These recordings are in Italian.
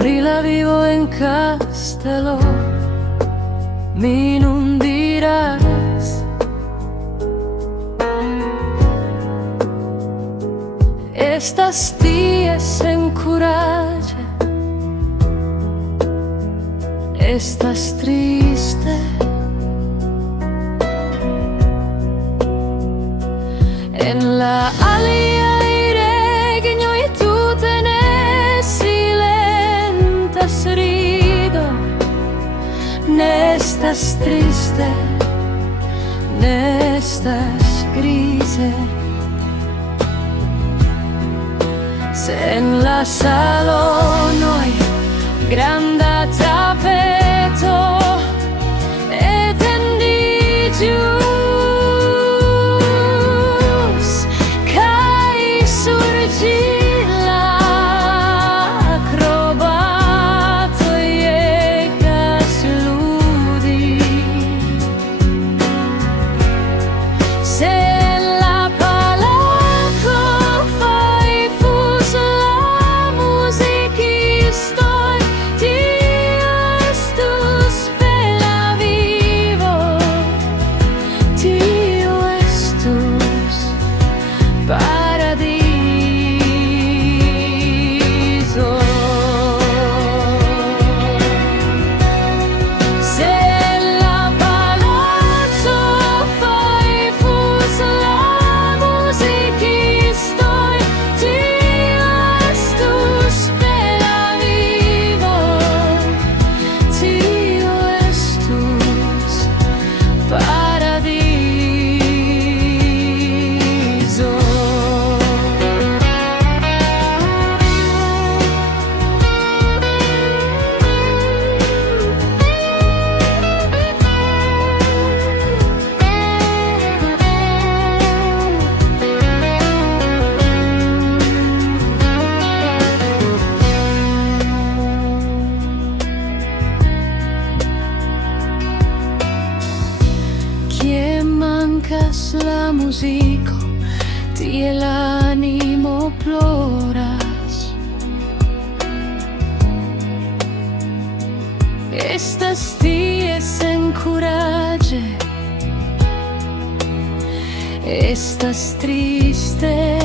Aprila vivo en Castelló, mi non dirás. Estas dies en coraje, estás triste. En la alea regno y tú tenés silentas herido. Ne estás triste, ne estás grise. Se en la salón hoy grande tapeto e tendi giù. La musica tie l'animo ploras. Estas dies en coraje, estas triste.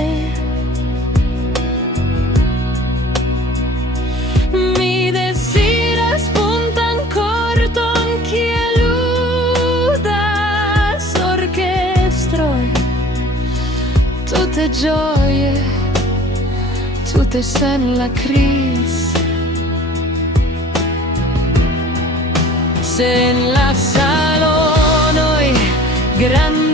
Mi desiras puntan corton chieludas orchestroi. Tutte gioie, tutte sen la cris. Se en la salón hoy gran